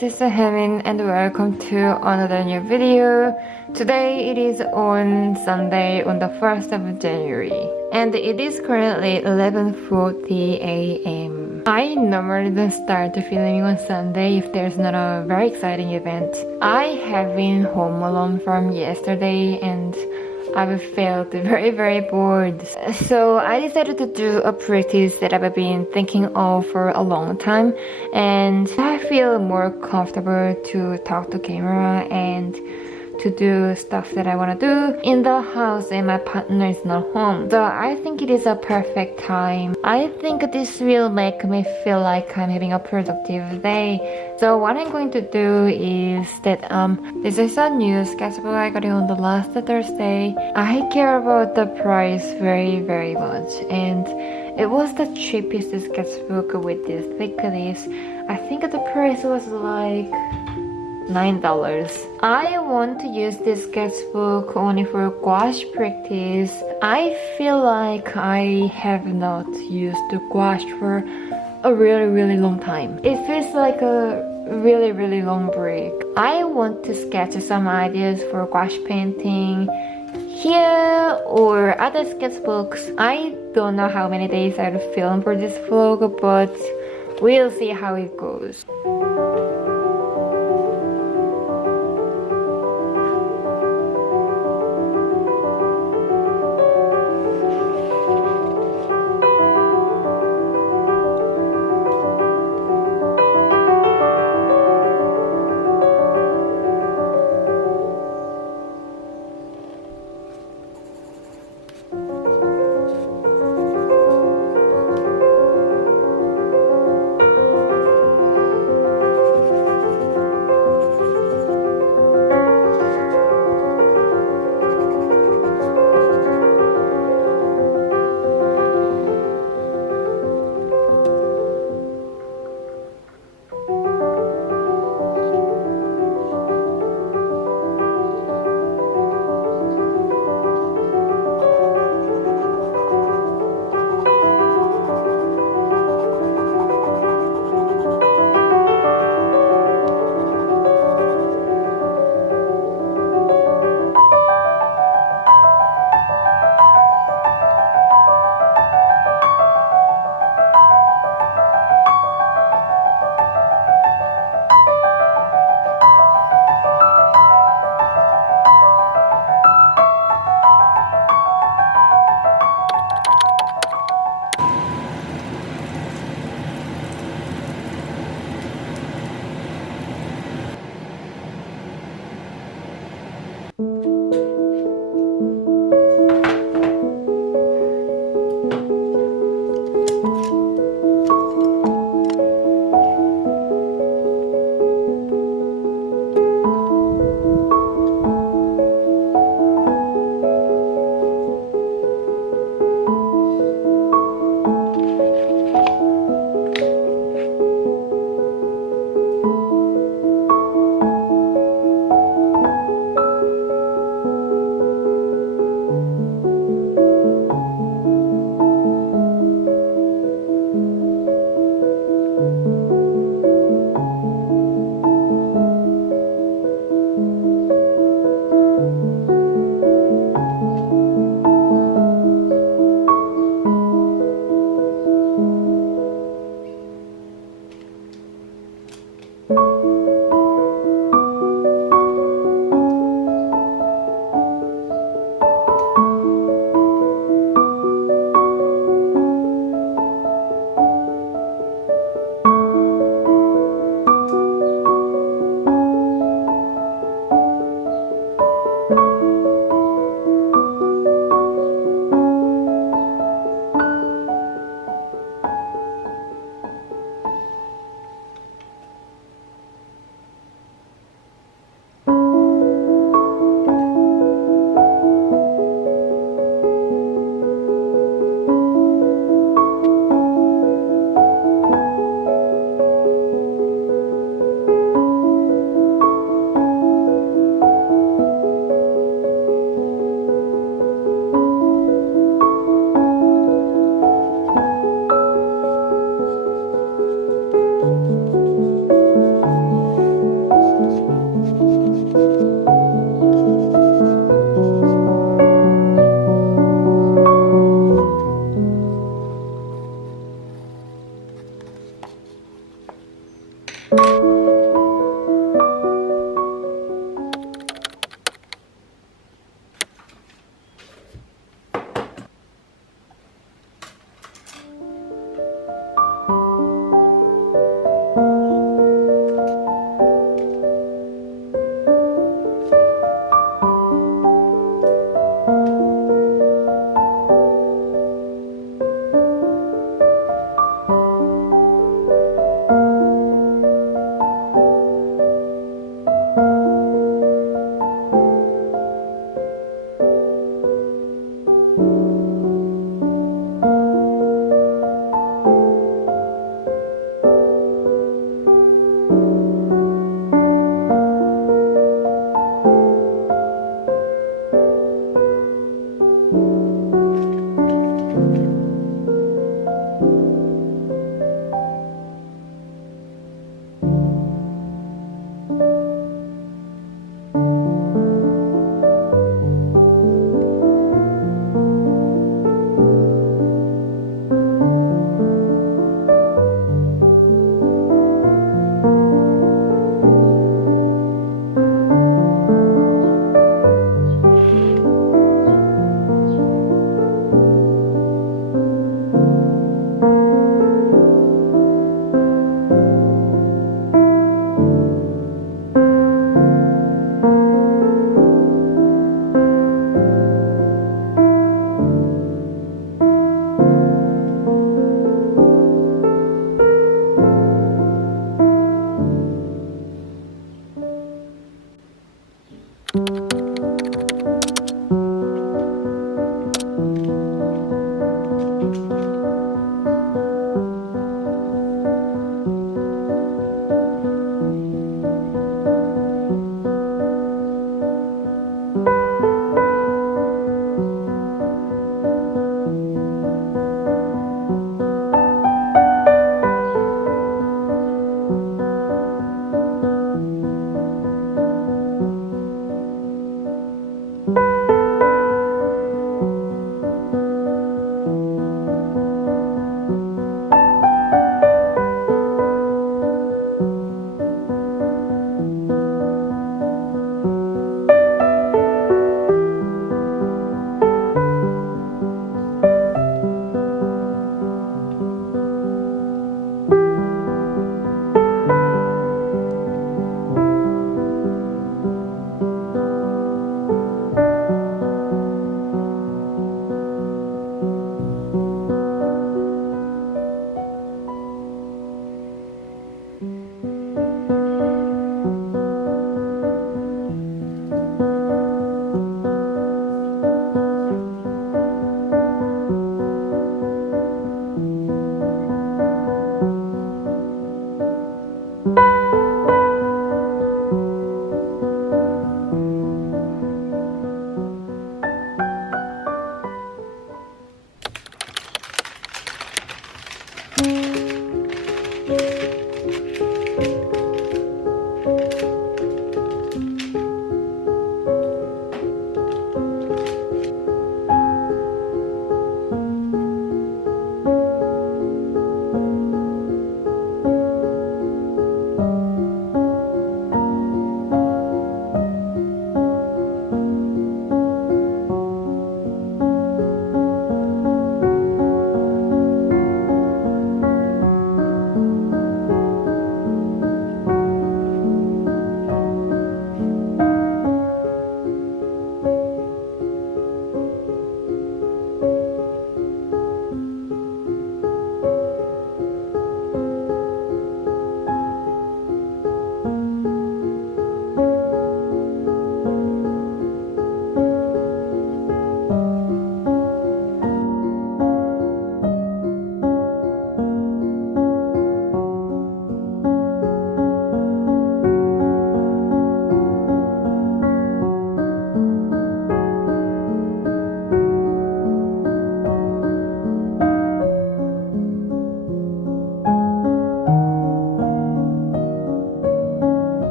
this is Hemin and welcome to another new video. Today it is on Sunday on the 1st of January and it is currently 11:40 a.m. I normally don't start filming on Sunday if there's not a very exciting event. I have been home alone from yesterday and I've felt very bored. So I decided to do a practice that I've been thinking of for a long time, and I feel more comfortable to talk to camera and to do stuff that I want to do in the house and my partner is not home. So I think it is a perfect time. I think this will make me feel like I'm having a productive day. So what I'm going to do is that this is a new sketchbook I got it on the last Thursday. I care about the price very much, and it was the cheapest sketchbook with this thick leaves. I think the price was like $9. I want to use this sketchbook only for gouache practice. I feel like I have not used gouache for a really long time. It feels like a really long break. I want to sketch some ideas for gouache painting here or other sketchbooks. I don't know how many days I'll film for this vlog, but we'll see how it goes.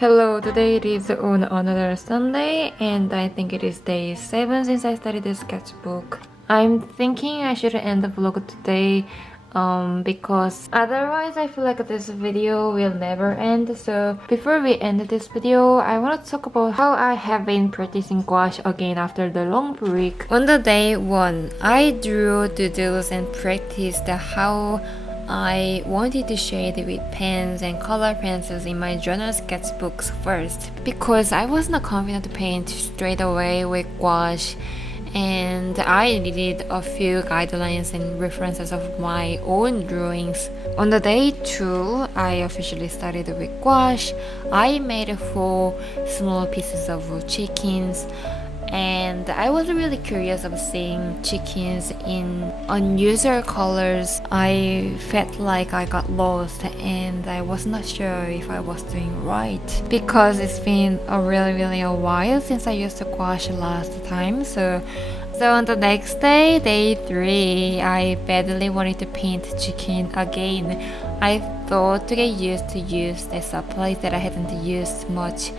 Hello, today it is on another Sunday and I think it is day 7 since I started the sketchbook. I'm thinking I should end the vlog today because otherwise I feel like this video will never end. So before we end this video, I want to talk about how I have been practicing gouache again after the long break. On the day 1, I drew doodles and practiced how I wanted to shade with pens and color pencils in my journal sketchbooks first because I was not confident to paint straight away with gouache and I needed a few guidelines and references of my own drawings. On the day 2, I officially started with gouache. I made 4 small pieces of chickens and I was really curious of seeing chickens in unusual colors. I felt like I got lost and I was not sure if I was doing right because it's been a really a while since I used the gouache last time. So on the next day, day 3, I badly wanted to paint chicken again. I thought to get used to use the supplies that I hadn't used much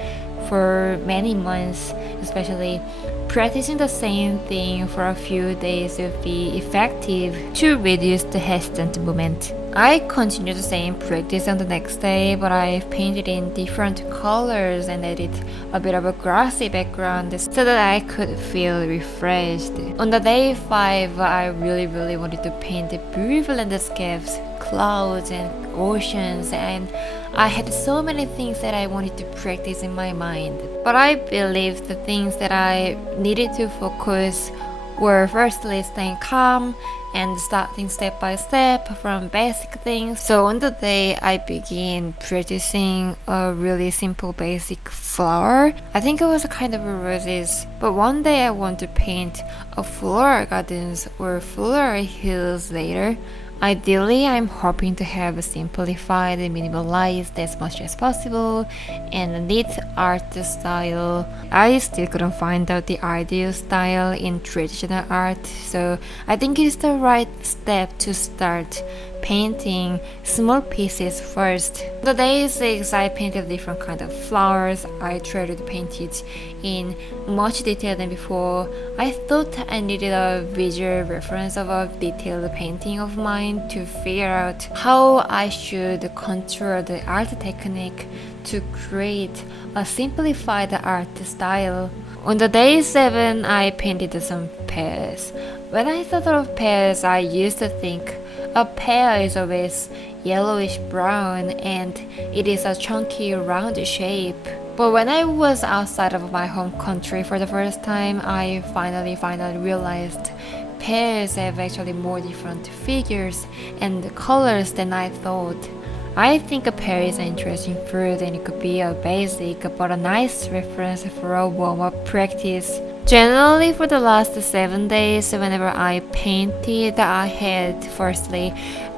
for many months, especially practicing the same thing for a few days would be effective to reduce the hesitant movement. I continued the same practice on the next day, but I painted in different colors and added a bit of a grassy background so that I could feel refreshed. On the day 5, I really wanted to paint beautiful landscapes, clouds and oceans, and I had so many things that I wanted to practice in my mind. But I believe the things that I needed to focus were firstly staying calm and starting step by step from basic things. So on the day I began practicing a really simple basic flower. I think it was a kind of a roses. But one day I want to paint a floral gardens or floral hills later. Ideally, I'm hoping to have a simplified and minimalized as much as possible and a neat art style. I still couldn't find out the ideal style in traditional art, so I think it's the right step to start painting small pieces first. The day 6, I painted different kind of flowers. I tried to paint it in much detail than before. I thought I needed a visual reference of a detailed painting of mine to figure out how I should contour the art technique to create a simplified art style. On the day 7, I painted some pears. When I thought of pears, I used to think a pear is always yellowish brown and it is a chunky round shape. But when I was outside of my home country for the first time, I finally realized pears have actually more different figures and colors than I thought. I think a pear is an interesting fruit and it could be a basic but a nice reference for a warm-up practice. Generally, for the last 7 days, whenever I painted, I had firstly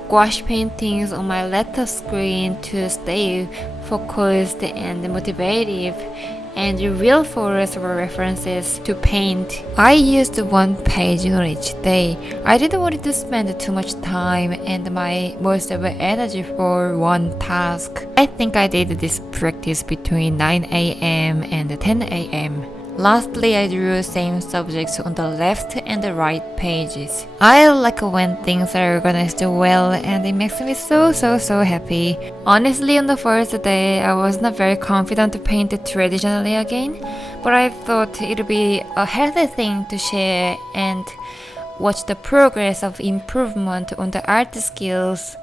gouache paintings on my laptop screen to stay focused and motivative, and real photos were references to paint. I used 1 page on each day. I didn't want to spend too much time and my most of energy for one task. I think I did this practice between 9 a.m. and 10 a.m. Lastly, I drew same subjects on the left and the right pages. I like when things are organized well and it makes me so happy. Honestly, on the first day, I was not very confident to paint it traditionally again, but I thought it would be a healthy thing to share and watch the progress of improvement on the art skills.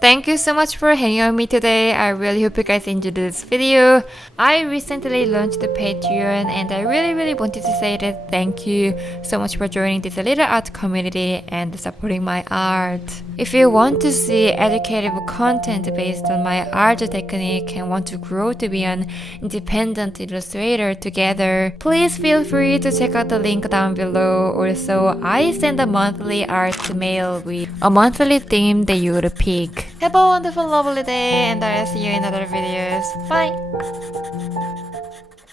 Thank you so much for hanging out with me today. I really hope you guys enjoyed this video. I recently launched the Patreon and I really wanted to say that thank you so much for joining this little art community and supporting my art. If you want to see educative content based on my art technique and want to grow to be an independent illustrator together, please feel free to check out the link down below. Also, I send a monthly art mail with a monthly theme that you would pick. Have a wonderful, lovely day, and I'll see you in other videos. Bye!